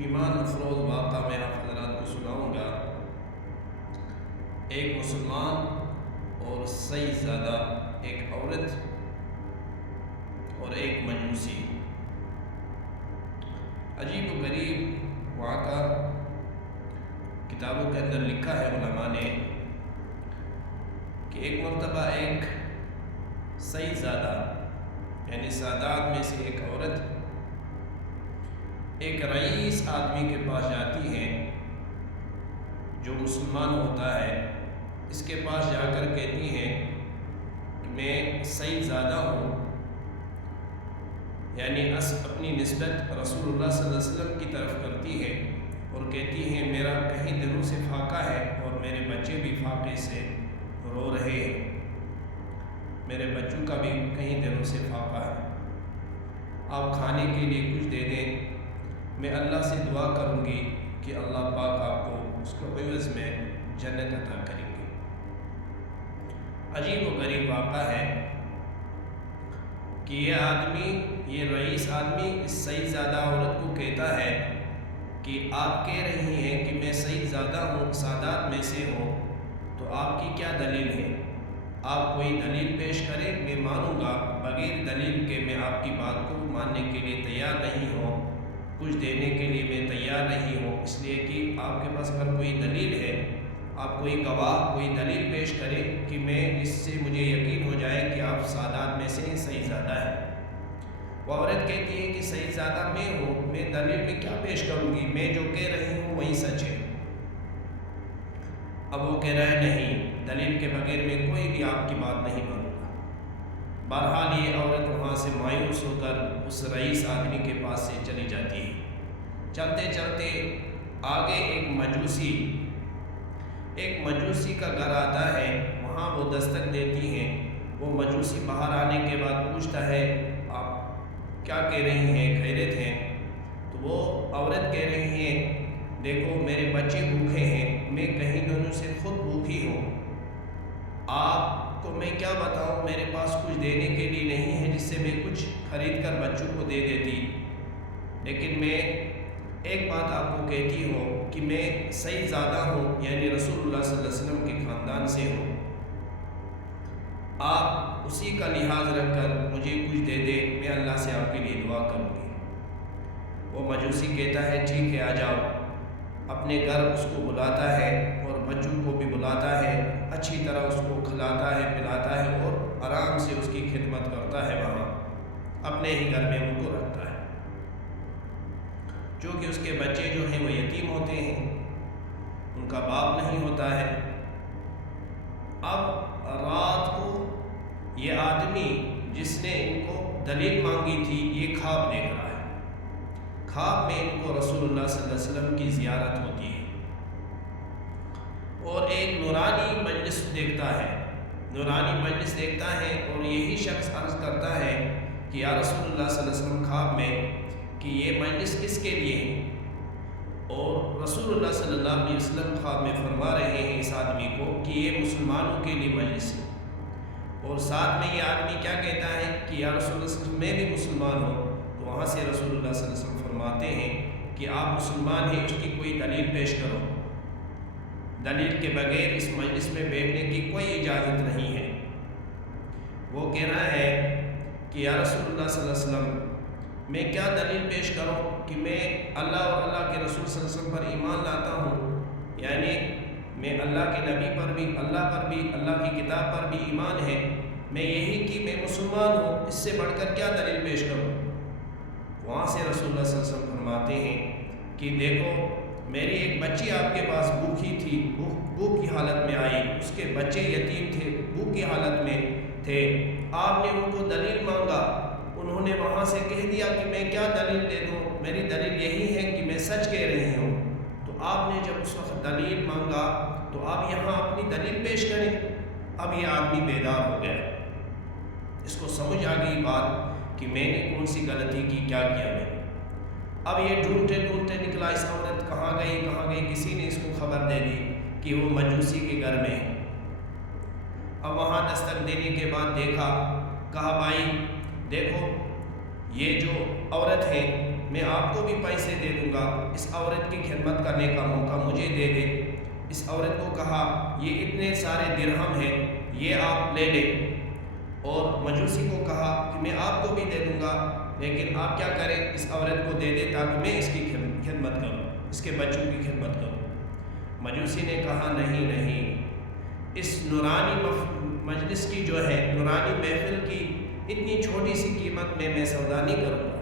ایمان افروز واقعہ میں آپ حضرات کو سناؤں گا۔ ایک مسلمان اور سید زادہ، ایک عورت اور ایک مجوسی۔ عجیب و غریب واقعہ کتابوں کے اندر لکھا ہے علماء نے کہ ایک مرتبہ ایک سید زادہ یعنی سادات میں سے ایک عورت ایک رئیس آدمی کے پاس جاتی ہے جو مسلمان ہوتا ہے۔ اس کے پاس جا کر کہتی ہیں کہ میں سید زادہ ہوں، یعنی اپنی نسبت رسول اللہ صلی اللہ علیہ وسلم کی طرف کرتی ہے اور کہتی ہیں میرا کئی دنوں سے فاقہ ہے اور میرے بچے بھی فاقے سے رو رہے ہیں، میرے بچوں کا بھی کئی دنوں سے فاقہ ہے، آپ کھانے کے لیے کچھ دے دیں، میں اللہ سے دعا کروں گی کہ اللہ پاک آپ کو اس کو عوض میں جنت عطا کریں گے۔ عجیب و غریب واقعہ ہے کہ یہ رئیس آدمی اس سید زادہ عورت کو کہتا ہے کہ آپ کہہ رہی ہیں کہ میں سید زادہ ہوں، سادات میں سے ہوں، تو آپ کی کیا دلیل ہے؟ آپ کوئی دلیل پیش کریں، میں مانوں گا، بغیر دلیل کے میں آپ کی بات کو ماننے کے لیے تیار نہیں ہوں، کچھ دینے کے لیے میں تیار نہیں ہوں، اس لیے کہ آپ کے پاس اگر کوئی دلیل ہے، آپ کوئی گواہ کوئی دلیل پیش کریں کہ میں اس سے مجھے یقین ہو جائے کہ آپ سادات میں سے سید زادہ ہیں۔ وہ عورت کہتی ہے کہ سید زادہ میں ہوں، میں دلیل میں کیا پیش کروں گی، میں جو کہہ رہی ہوں وہی سچ ہے۔ اب وہ کہہ رہا ہے نہیں، دلیل کے بغیر میں کوئی بھی آپ کی بات نہیں مانوں گا۔ بہرحال یہ عورت وہاں سے مایوس ہو کر اس رئیس آدمی کے پاس سے چلی جاتی ہے۔ چلتے چلتے آگے ایک مجوسی کا گھر آتا ہے، وہاں وہ دستک دیتی ہیں۔ وہ مجوسی باہر آنے کے بعد پوچھتا ہے آپ کیا کہہ رہی ہیں، خیریت ہیں؟ تو وہ عورت کہہ رہی ہیں دیکھو میرے بچے بھوکے ہیں، میں کہیں دنوں سے خود بھوکی ہوں، آپ کو میں کیا بتاؤں، میرے پاس کچھ دینے کے لیے نہیں ہے جس سے میں کچھ خرید کر بچوں کو دے دیتی، لیکن میں ایک بات آپ کو کہتی ہوں کہ میں سید زادہ ہوں، یعنی رسول اللہ صلی اللہ علیہ وسلم کے خاندان سے ہوں، آپ اسی کا لحاظ رکھ کر مجھے کچھ دے دے، میں اللہ سے آپ کے لیے دعا کروں گی۔ وہ مجوسی کہتا ہے ٹھیک ہے آ جاؤ، اپنے گھر اس کو بلاتا ہے اور بچوں کو بھی بلاتا ہے، اچھی طرح اس کو کھلاتا ہے پلاتا ہے اور آرام سے اس کی خدمت کرتا ہے، وہاں اپنے ہی گھر میں ان کو رکھتا ہے، چونکہ اس کے بچے جو ہیں وہ یتیم ہوتے ہیں، ان کا باپ نہیں ہوتا ہے۔ اب رات کو یہ آدمی جس نے ان کو دلیل مانگی تھی یہ خواب دیکھ رہا ہے، خواب میں ان کو رسول اللہ صلی اللہ علیہ وسلم کی زیارت ہوتی ہے اور ایک نورانی مجلس دیکھتا ہے، اور یہی شخص عرض کرتا ہے کہ یا رسول اللہ صلی اللہ علیہ وسلم خواب میں کہ یہ مجلس کس کے لیے ہے، اور رسول اللہ صلی اللہ علیہ وسلم خواب میں فرما رہے ہیں اس آدمی کو کہ یہ مسلمانوں کے لیے مجلس ہے، اور ساتھ میں یہ آدمی کیا کہتا ہے کہ یا رسول اللہ صلی اللہ علیہ وسلم میں بھی مسلمان ہوں، تو وہاں سے رسول اللہ صلی اللہ علیہ وسلم فرماتے ہیں کہ آپ مسلمان ہیں، اس کی کوئی دلیل پیش کرو، دلیل کے بغیر اس مجلس میں بیٹھنے کی کوئی اجازت نہیں ہے۔ وہ کہہ رہا ہے کہ یا رسول اللہ صلی اللہ علیہ وسلم میں کیا دلیل پیش کروں کہ میں اللہ اور اللہ کے رسول صلی اللہ علیہ وسلم پر ایمان لاتا ہوں، یعنی میں اللہ کے نبی پر بھی، اللہ کی کتاب پر بھی ایمان ہے، میں یہی کہ میں مسلمان ہوں، اس سے بڑھ کر کیا دلیل پیش کروں؟ وہاں سے رسول اللہ صلی اللہ علیہ وسلم فرماتے ہیں کہ دیکھو میری ایک بچی آپ کے پاس بھوکی تھی، بھوک کی حالت میں آئی، اس کے بچے یتیم تھے، بھوک کی حالت میں تھے، آپ نے ان کو دلیل مانگا، انہوں نے وہاں سے کہہ دیا کہ میں کیا دلیل دے دوں، میری دلیل یہی ہے کہ میں سچ کہہ رہی ہوں، تو آپ نے جب اس وقت دلیل مانگا تو آپ یہاں اپنی دلیل پیش کریں۔ اب یہ آدمی بیدار ہو گیا، اس کو سمجھ آ گئی بات کہ میں نے کون سی غلطی کی، کیا کیا میں نے۔ اب یہ ڈھونڈتے نکلا اس عورت کہاں گئی، کسی نے اس کو خبر دے دی کہ وہ مجوسی کے گھر میں ہے۔ اب وہاں دستک دینے کے بعد دیکھا، کہا بھائی دیکھو یہ جو عورت ہے میں آپ کو بھی پیسے دے دوں گا، اس عورت کی خدمت کرنے کا موقع مجھے دے دے۔ اس عورت کو کہا یہ اتنے سارے درہم ہیں، یہ آپ لے لیں، اور مجوسی کو کہا کہ میں آپ کو بھی دے دوں گا، لیکن آپ کیا کریں، اس عورت کو دے دیں تاکہ میں اس کی خدمت کروں، اس کے بچوں کی خدمت کروں۔ مجوسی نے کہا نہیں نہیں، اس نورانی مجلس کی جو ہے، نورانی محفل کی اتنی چھوٹی سی قیمت میں سودا نہیں کروں گا۔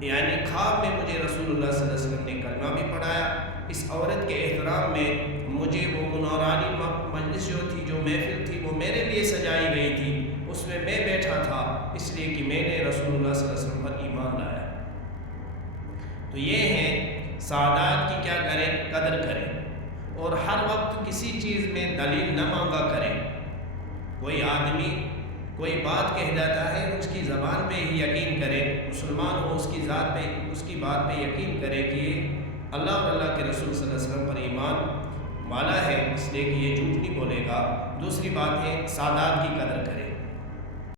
یعنی خواب میں مجھے رسول اللہ صلی اللہ علیہ وسلم نے کلمہ بھی پڑھایا، اس عورت کے احترام میں مجھے وہ نورانی مجلس جو تھی، جو محفل تھی، وہ میرے لیے سجائی گئی تھی، اس میں بیٹھا تھا، اس لیے کہ میں نے رسول اللہ صلی اللہ علیہ وسلم پر ایمان لایا۔ تو یہ ہے سعادات کی کیا کریں، قدر کریں، اور ہر وقت کسی چیز میں دلیل نہ مانگا کریں۔ کوئی آدمی کوئی بات کہہ جاتا ہے، اس کی زبان پہ ہی یقین کرے، مسلمان ہو، اس کی ذات پہ، اس کی بات پہ یقین کرے کہ اللہ اور اللہ کے رسول صلی اللہ علیہ وسلم پر ایمان والا ہے، اس لیے کہ یہ جھوٹ نہیں بولے گا۔ دوسری بات ہے سعادات کی قدر کرے۔